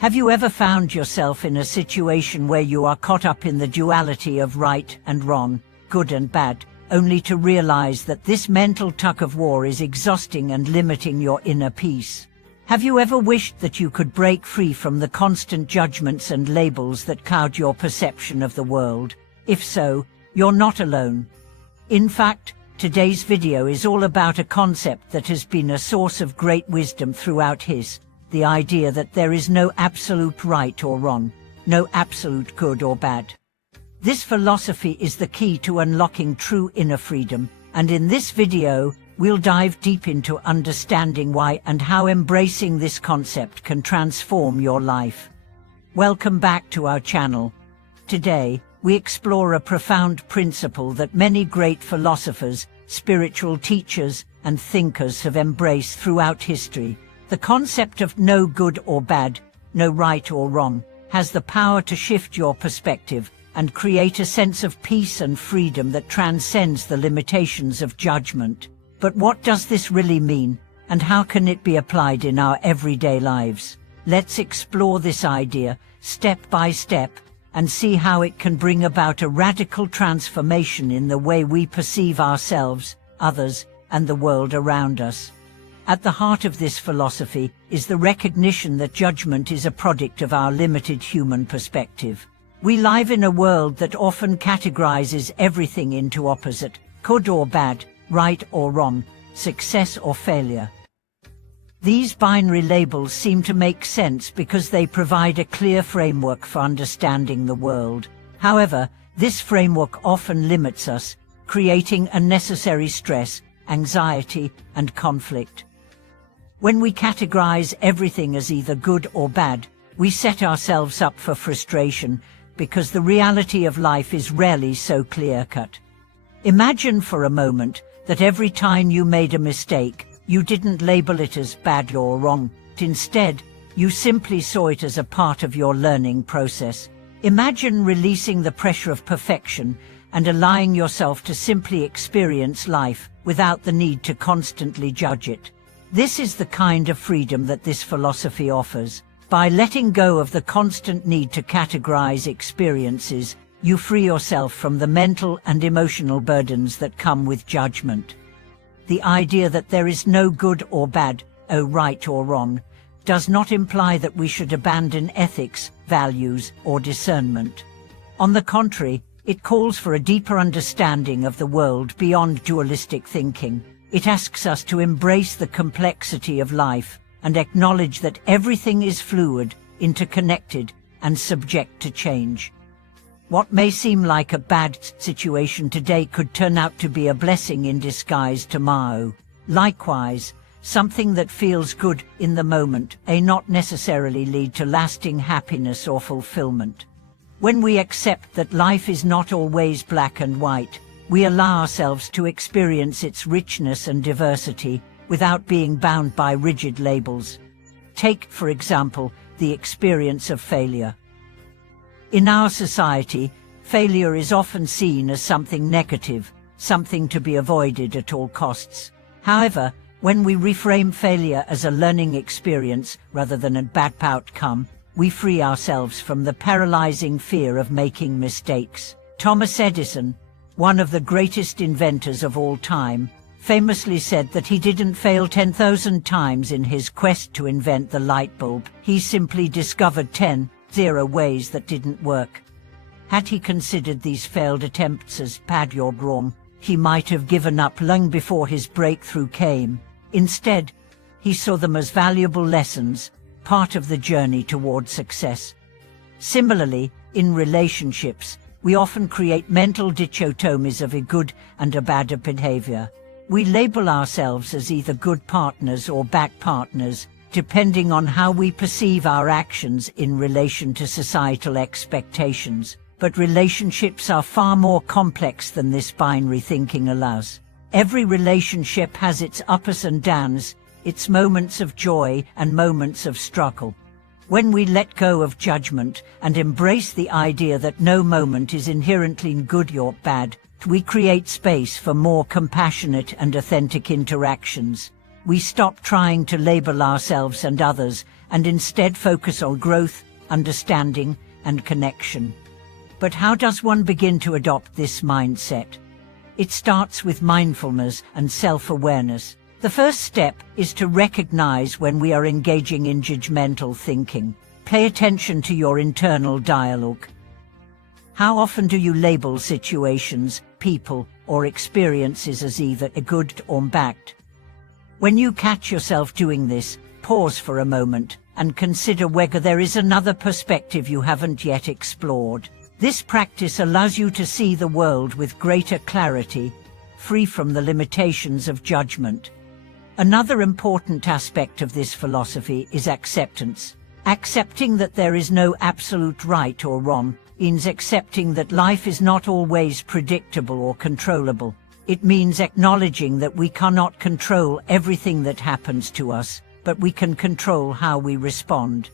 Have you ever found yourself in a situation where you are caught up in the duality of right and wrong, good and bad, only to realize that this mental tug-of-war is exhausting and limiting your inner peace? Have you ever wished that you could break free from the constant judgments and labels that cloud your perception of the world? If so, you're not alone. In fact, today's video is all about a concept that has been a source of great wisdom throughout the idea that there is no absolute right or wrong, no absolute good or bad. This philosophy is the key to unlocking true inner freedom, and in this video, we'll dive deep into understanding why and how embracing this concept can transform your life. Welcome back to our channel. Today, we explore a profound principle that many great philosophers, spiritual teachers, and thinkers have embraced throughout history. The concept of no good or bad, no right or wrong, has the power to shift your perspective and create a sense of peace and freedom that transcends the limitations of judgment. But what does this really mean, and how can it be applied in our everyday lives? Let's explore this idea step by step and see how it can bring about a radical transformation in the way we perceive ourselves, others, and the world around us. At the heart of this philosophy is the recognition that judgment is a product of our limited human perspective. We live in a world that often categorizes everything into opposite, good or bad, right or wrong, success or failure. These binary labels seem to make sense because they provide a clear framework for understanding the world. However, this framework often limits us, creating unnecessary stress, anxiety, and conflict. When we categorize everything as either good or bad, we set ourselves up for frustration because the reality of life is rarely so clear-cut. Imagine for a moment that every time you made a mistake, you didn't label it as bad or wrong. Instead, you simply saw it as a part of your learning process. Imagine releasing the pressure of perfection and allowing yourself to simply experience life without the need to constantly judge it. This is the kind of freedom that this philosophy offers. By letting go of the constant need to categorize experiences, you free yourself from the mental and emotional burdens that come with judgment. The idea that there is no good or bad, right or wrong, does not imply that we should abandon ethics, values, or discernment. On the contrary, it calls for a deeper understanding of the world beyond dualistic thinking. It asks us to embrace the complexity of life and acknowledge that everything is fluid, interconnected, and subject to change. What may seem like a bad situation today could turn out to be a blessing in disguise tomorrow. Likewise, something that feels good in the moment may not necessarily lead to lasting happiness or fulfillment. When we accept that life is not always black and white, we allow ourselves to experience its richness and diversity without being bound by rigid labels. Take, for example, the experience of failure. In our society, failure is often seen as something negative, something to be avoided at all costs. However, when we reframe failure as a learning experience rather than a bad outcome, we free ourselves from the paralyzing fear of making mistakes. Thomas Edison, one of the greatest inventors of all time, famously said that he didn't fail 10,000 times in his quest to invent the light bulb. He simply discovered 10 ways that didn't work. Had he considered these failed attempts as bad or wrong, he might have given up long before his breakthrough came. Instead, he saw them as valuable lessons, part of the journey toward success. Similarly, in relationships, we often create mental dichotomies of a good and a bad behavior. We label ourselves as either good partners or bad partners, depending on how we perceive our actions in relation to societal expectations. But relationships are far more complex than this binary thinking allows. Every relationship has its ups and downs, its moments of joy and moments of struggle. When we let go of judgment and embrace the idea that no moment is inherently good or bad, we create space for more compassionate and authentic interactions. We stop trying to label ourselves and others and instead focus on growth, understanding, and connection. But how does one begin to adopt this mindset? It starts with mindfulness and self-awareness. The first step is to recognize when we are engaging in judgmental thinking. Pay attention to your internal dialogue. How often do you label situations, people, or experiences as either good or bad? When you catch yourself doing this, pause for a moment and consider whether there is another perspective you haven't yet explored. This practice allows you to see the world with greater clarity, free from the limitations of judgment. Another important aspect of this philosophy is acceptance. Accepting that there is no absolute right or wrong means accepting that life is not always predictable or controllable. It means acknowledging that we cannot control everything that happens to us, but we can control how we respond.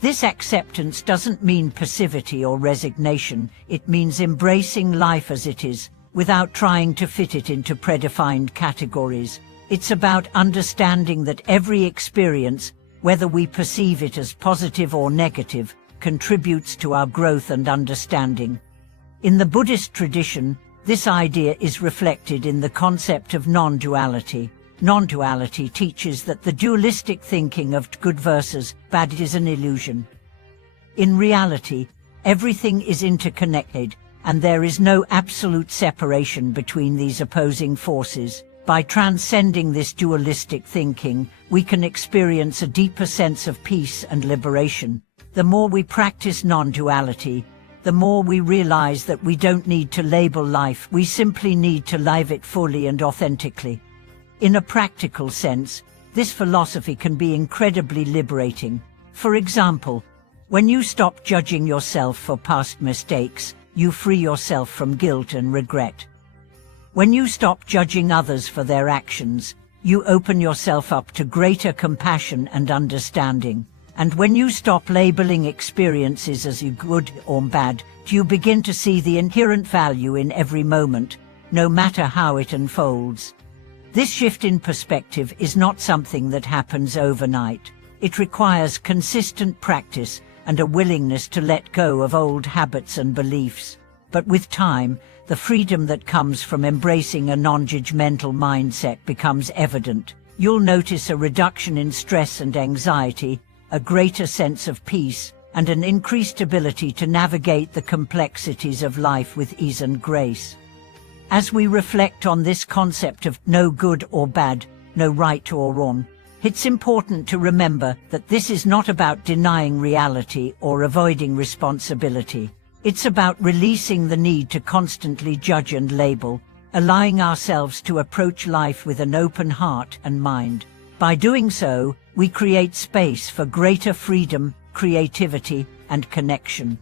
This acceptance doesn't mean passivity or resignation. It means embracing life as it is, without trying to fit it into predefined categories. It's about understanding that every experience, whether we perceive it as positive or negative, contributes to our growth and understanding. In the Buddhist tradition, this idea is reflected in the concept of non-duality. Non-duality teaches that the dualistic thinking of good versus bad is an illusion. In reality, everything is interconnected, and there is no absolute separation between these opposing forces. By transcending this dualistic thinking, we can experience a deeper sense of peace and liberation. The more we practice non-duality, the more we realize that we don't need to label life, we simply need to live it fully and authentically. In a practical sense, this philosophy can be incredibly liberating. For example, when you stop judging yourself for past mistakes, you free yourself from guilt and regret. When you stop judging others for their actions, you open yourself up to greater compassion and understanding. And when you stop labeling experiences as good or bad, you begin to see the inherent value in every moment, no matter how it unfolds. This shift in perspective is not something that happens overnight. It requires consistent practice and a willingness to let go of old habits and beliefs. But with time, the freedom that comes from embracing a non-judgmental mindset becomes evident. You'll notice a reduction in stress and anxiety, a greater sense of peace, and an increased ability to navigate the complexities of life with ease and grace. As we reflect on this concept of no good or bad, no right or wrong, it's important to remember that this is not about denying reality or avoiding responsibility. It's about releasing the need to constantly judge and label, allowing ourselves to approach life with an open heart and mind. By doing so, we create space for greater freedom, creativity, and connection.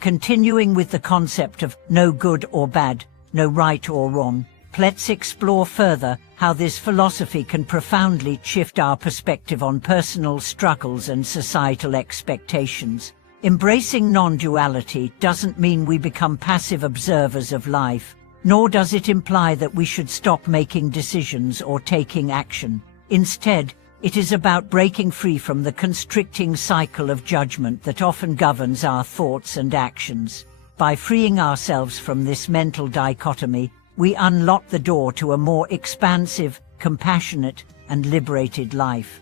Continuing with the concept of no good or bad, no right or wrong, let's explore further how this philosophy can profoundly shift our perspective on personal struggles and societal expectations. Embracing non-duality doesn't mean we become passive observers of life, nor does it imply that we should stop making decisions or taking action. Instead, it is about breaking free from the constricting cycle of judgment that often governs our thoughts and actions. By freeing ourselves from this mental dichotomy, we unlock the door to a more expansive, compassionate, and liberated life.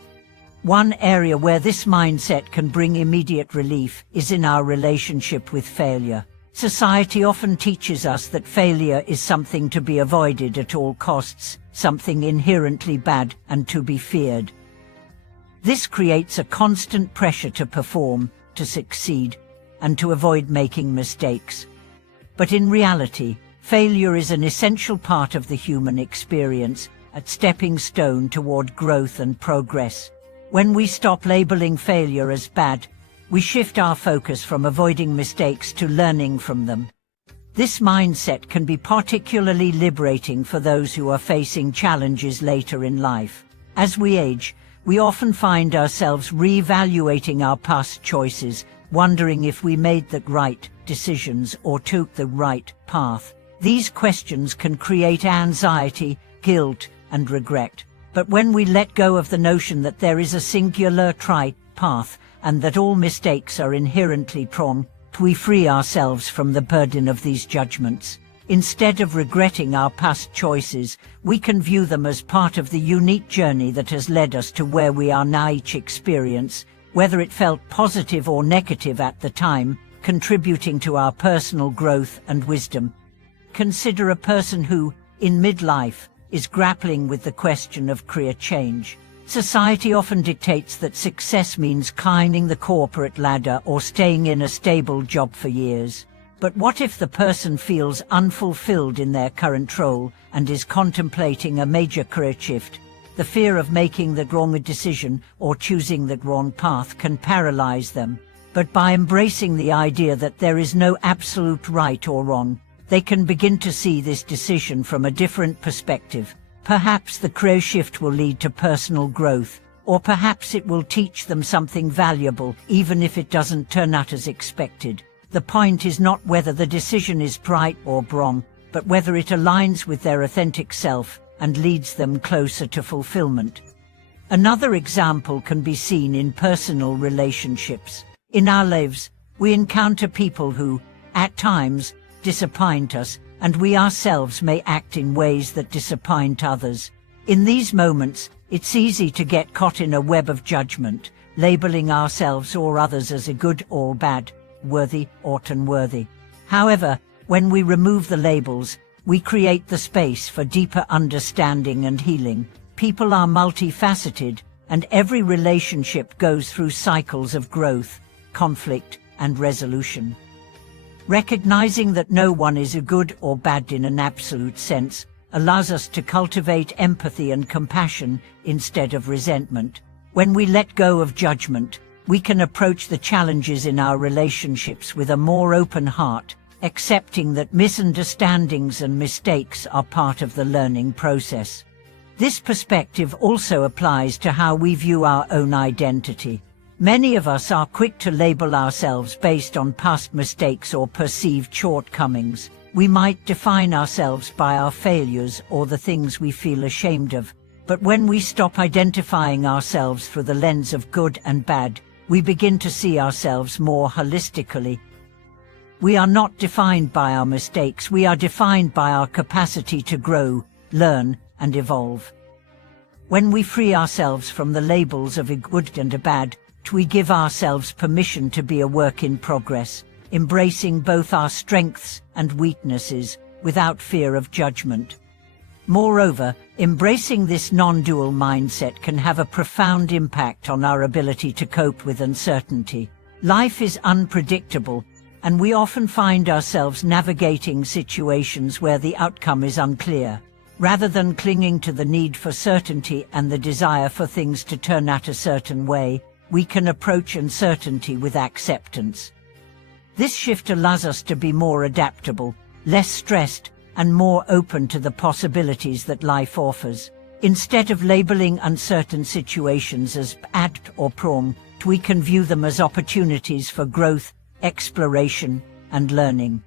One area where this mindset can bring immediate relief is in our relationship with failure. Society often teaches us that failure is something to be avoided at all costs, something inherently bad and to be feared. This creates a constant pressure to perform, to succeed, and to avoid making mistakes. But in reality, failure is an essential part of the human experience, a stepping stone toward growth and progress. When we stop labeling failure as bad, we shift our focus from avoiding mistakes to learning from them. This mindset can be particularly liberating for those who are facing challenges later in life. As we age, we often find ourselves re-evaluating our past choices, wondering if we made the right decisions or took the right path. These questions can create anxiety, guilt, and regret. But when we let go of the notion that there is a singular path, and that all mistakes are inherently wrong, we free ourselves from the burden of these judgments. Instead of regretting our past choices, we can view them as part of the unique journey that has led us to where we are now. Each experience, whether it felt positive or negative at the time, contributing to our personal growth and wisdom. Consider a person who, in midlife, is grappling with the question of career change. Society often dictates that success means climbing the corporate ladder or staying in a stable job for years. But what if the person feels unfulfilled in their current role and is contemplating a major career shift? The fear of making the wrong decision or choosing the wrong path can paralyze them. But by embracing the idea that there is no absolute right or wrong, they can begin to see this decision from a different perspective. Perhaps the career shift will lead to personal growth, or perhaps it will teach them something valuable, even if it doesn't turn out as expected. The point is not whether the decision is right or wrong, but whether it aligns with their authentic self and leads them closer to fulfillment. Another example can be seen in personal relationships. In our lives, we encounter people who, at times, disappoint us, and we ourselves may act in ways that disappoint others. In these moments, it's easy to get caught in a web of judgment, labeling ourselves or others as a good or bad, worthy or unworthy. However, when we remove the labels, we create the space for deeper understanding and healing. People are multifaceted, and every relationship goes through cycles of growth, conflict, and resolution. Recognizing that no one is a good or bad in an absolute sense allows us to cultivate empathy and compassion instead of resentment. When we let go of judgment, we can approach the challenges in our relationships with a more open heart, accepting that misunderstandings and mistakes are part of the learning process. This perspective also applies to how we view our own identity. Many of us are quick to label ourselves based on past mistakes or perceived shortcomings. We might define ourselves by our failures or the things we feel ashamed of. But when we stop identifying ourselves through the lens of good and bad, we begin to see ourselves more holistically. We are not defined by our mistakes, we are defined by our capacity to grow, learn, and evolve. When we free ourselves from the labels of a good and a bad, we give ourselves permission to be a work in progress, embracing both our strengths and weaknesses without fear of judgment. Moreover, embracing this non-dual mindset can have a profound impact on our ability to cope with uncertainty. Life is unpredictable, and we often find ourselves navigating situations where the outcome is unclear. Rather than clinging to the need for certainty and the desire for things to turn out a certain way, we can approach uncertainty with acceptance. This shift allows us to be more adaptable, less stressed, and more open to the possibilities that life offers. Instead of labeling uncertain situations as bad or wrong, we can view them as opportunities for growth, exploration, and learning.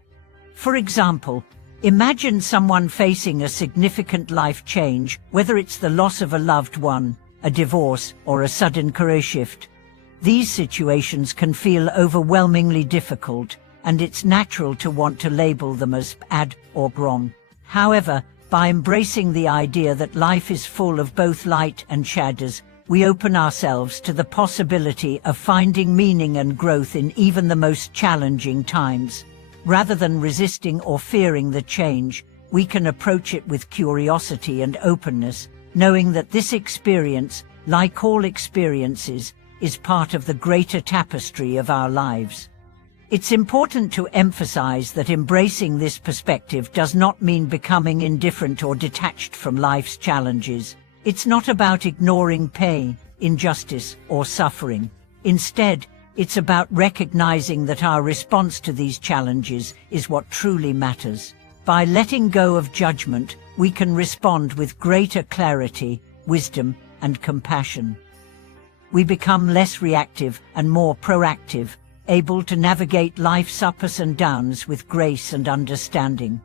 For example, imagine someone facing a significant life change, whether it's the loss of a loved one, a divorce, or a sudden career shift. These situations can feel overwhelmingly difficult, and it's natural to want to label them as bad or wrong. However, by embracing the idea that life is full of both light and shadows, we open ourselves to the possibility of finding meaning and growth in even the most challenging times. Rather than resisting or fearing the change, we can approach it with curiosity and openness, knowing that this experience, like all experiences, is part of the greater tapestry of our lives. It's important to emphasize that embracing this perspective does not mean becoming indifferent or detached from life's challenges. It's not about ignoring pain, injustice, or suffering. Instead, it's about recognizing that our response to these challenges is what truly matters. By letting go of judgment, we can respond with greater clarity, wisdom, and compassion. We become less reactive and more proactive, able to navigate life's ups and downs with grace and understanding.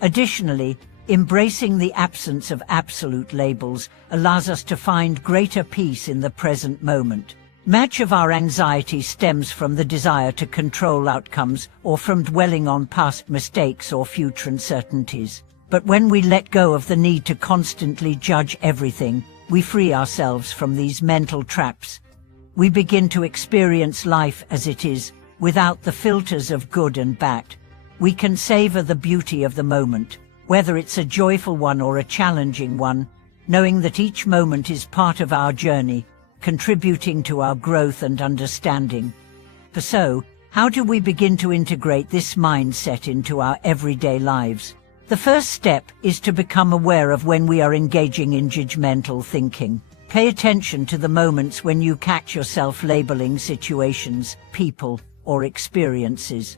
Additionally, embracing the absence of absolute labels allows us to find greater peace in the present moment. Much of our anxiety stems from the desire to control outcomes or from dwelling on past mistakes or future uncertainties. But when we let go of the need to constantly judge everything, we free ourselves from these mental traps. We begin to experience life as it is, without the filters of good and bad. We can savor the beauty of the moment, whether it's a joyful one or a challenging one, knowing that each moment is part of our journey, contributing to our growth and understanding. So, how do we begin to integrate this mindset into our everyday lives? The first step is to become aware of when we are engaging in judgmental thinking. Pay attention to the moments when you catch yourself labeling situations, people, or experiences.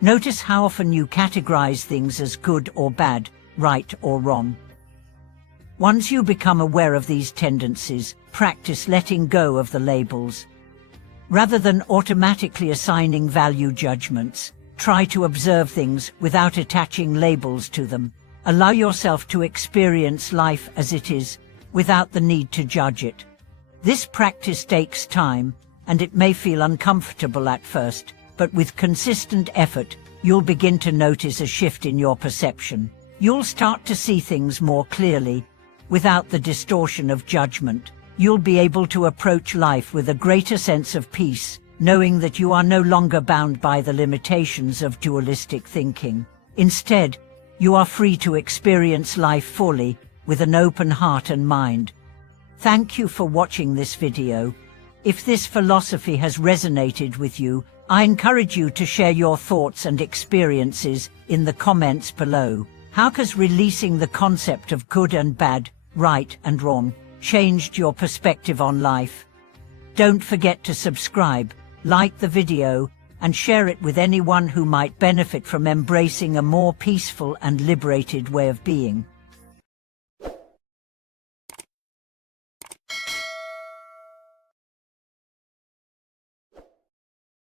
Notice how often you categorize things as good or bad, right or wrong. Once you become aware of these tendencies, practice letting go of the labels. Rather than automatically assigning value judgments, try to observe things without attaching labels to them. Allow yourself to experience life as it is, without the need to judge it. This practice takes time, and it may feel uncomfortable at first, but with consistent effort, you'll begin to notice a shift in your perception. You'll start to see things more clearly, without the distortion of judgment. You'll be able to approach life with a greater sense of peace, knowing that you are no longer bound by the limitations of dualistic thinking. Instead, you are free to experience life fully, with an open heart and mind. Thank you for watching this video. If this philosophy has resonated with you, I encourage you to share your thoughts and experiences in the comments below. How has releasing the concept of good and bad, right and wrong, changed your perspective on life? Don't forget to subscribe, like the video, and share it with anyone who might benefit from embracing a more peaceful and liberated way of being.